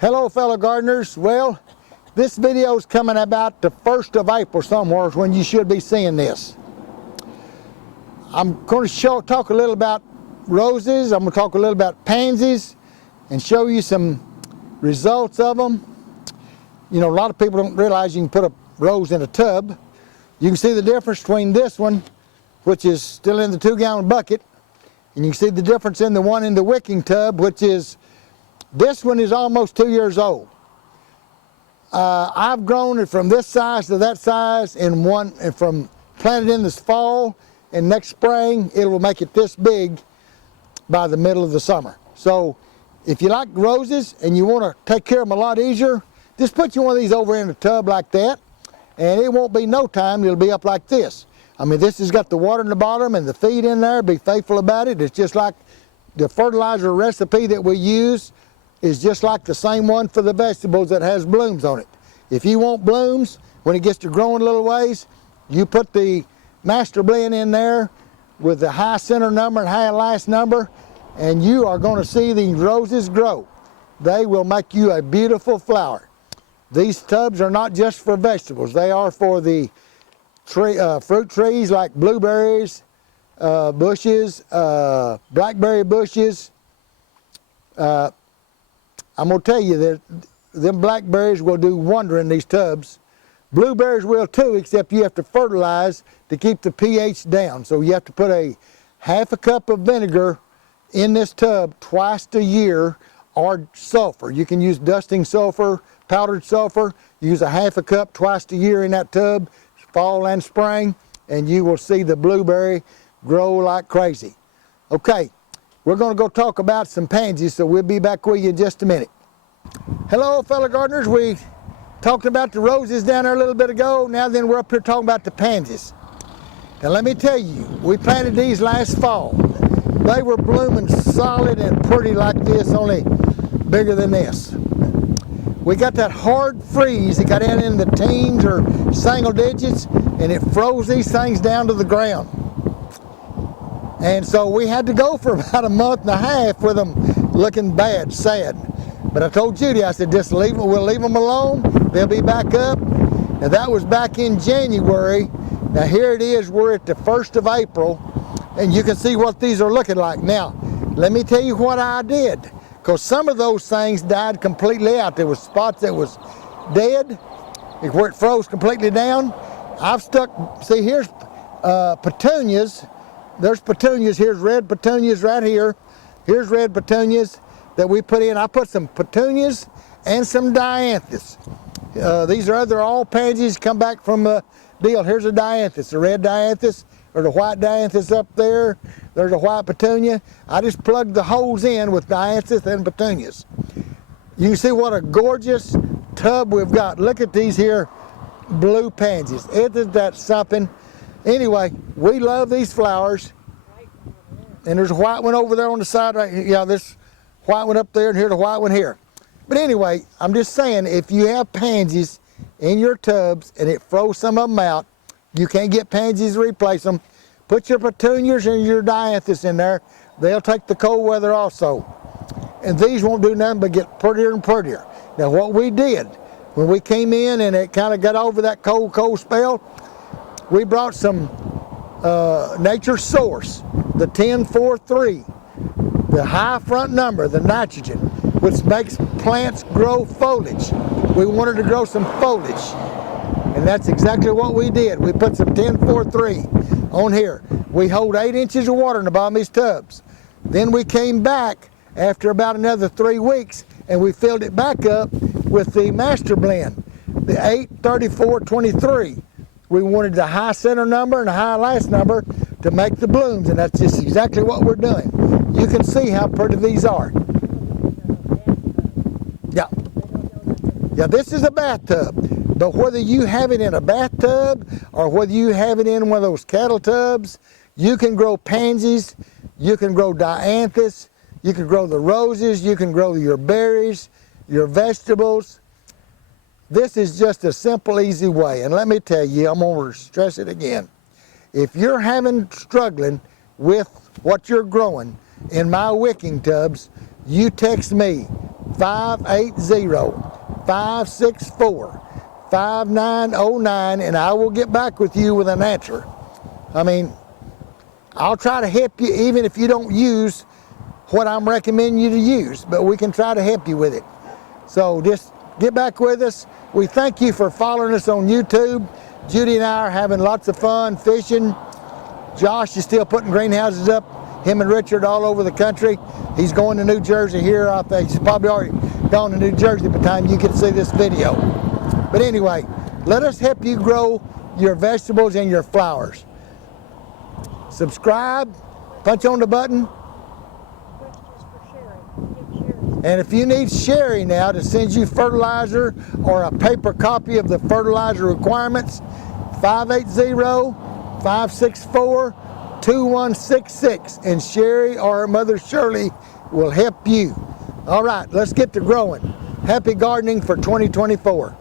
Hello fellow gardeners. Well, this video is coming about the 1st of April somewhere is when you should be seeing this. I'm going to talk a little about roses. I'm going to talk a little about pansies and show you some results of them. You know, a lot of people don't realize you can put a rose in a tub. You can see the difference between this one, which is still in the 2-gallon bucket, and you can see the difference in the one in the wicking tub, which is, this one is almost 2 years old. I've grown it from this size to that size and from planted in this fall, and next spring it will make it this big by the middle of the summer. So if you like roses and you want to take care of them a lot easier, just put you one of these over in a tub like that, and it won't be no time, it'll be up like this. I mean, this has got the water in the bottom and the feed in there. Be faithful about it. It's just like the fertilizer recipe that we use is just like the same one for the vegetables that has blooms on it. If you want blooms, when it gets to growing a little ways, you put the master blend in there with the high center number and high last number, and you are going to see these roses grow. They will make you a beautiful flower. These tubs are not just for vegetables. They are for the fruit trees like blueberries, bushes, blackberry bushes. I'm going to tell you that them blackberries will do wonder in these tubs. Blueberries will too, except you have to fertilize to keep the pH down. So you have to put a half a cup of vinegar in this tub twice a year, or sulfur. You can use dusting sulfur, powdered sulfur. Use a half a cup twice a year in that tub, fall and spring, and you will see the blueberry grow like crazy. Okay, we're going to go talk about some pansies, so we'll be back with you in just a minute. Hello fellow gardeners. We talked about the roses down there a little bit ago. Now then we're up here talking about the pansies. Now let me tell you, we planted these last fall. They were blooming solid and pretty like this, only bigger than this. We got that hard freeze. It got in the teens or single digits, and it froze these things down to the ground. And so we had to go for about a month and a half with them looking bad, sad. But I told Judy, I said, just leave them, we'll leave them alone. They'll be back up. Now that was back in January. Now here it is, we're at the 1st of April, and you can see what these are looking like. Now, let me tell you what I did, because some of those things died completely out. There was spots that was dead, where it froze completely down. I've stuck, see here's petunias. There's petunias, here's red petunias right here. Here's red petunias that we put in. I put some petunias and some dianthus. These are all pansies come back from the deal. Here's a dianthus, a red dianthus, or the white dianthus up there. There's a white petunia. I just plugged the holes in with dianthus and petunias. You can see what a gorgeous tub we've got. Look at these here blue pansies. Isn't that something? Anyway, we love these flowers. And there's a white one over there on the side right here. Yeah, this white one up there, and here's a white one here. But anyway, I'm just saying, if you have pansies in your tubs and it froze some of them out, you can't get pansies to replace them, put your petunias and your dianthus in there. They'll take the cold weather also. And these won't do nothing but get prettier and prettier. Now what we did, when we came in and it kind of got over that cold spell, we brought some Nature Source, the 1043, the high front number, the nitrogen, which makes plants grow foliage. We wanted to grow some foliage, and that's exactly what we did. We put some 1043 on here. We hold 8 inches of water in the bottom of these tubs. Then we came back after about another 3 weeks, and we filled it back up with the master blend, the 83423. We wanted the high center number and the high last number to make the blooms, and that's just exactly what we're doing. You can see how pretty these are. Yeah. Yeah, this is a bathtub, but whether you have it in a bathtub or whether you have it in one of those cattle tubs, you can grow pansies, you can grow dianthus, you can grow the roses, you can grow your berries, your vegetables. This is just a simple, easy way. And let me tell you, I'm going to stress it again. If you're struggling with what you're growing in my wicking tubs, you text me 580-564-5909, and I will get back with you with an answer. I mean, I'll try to help you even if you don't use what I'm recommending you to use, but we can try to help you with it. So just get back with us. We thank you for following us on YouTube. Judy and I are having lots of fun fishing. Josh is still putting greenhouses up, him and Richard, all over the country. He's going to New Jersey here. I think he's probably already gone to New Jersey by the time you can see this video. But anyway, let us help you grow your vegetables and your flowers. Subscribe, punch on the button. And if you need Sherry now to send you fertilizer or a paper copy of the fertilizer requirements, 580-564-2166, and Sherry or her mother Shirley will help you. All right, let's get to growing. Happy gardening for 2024.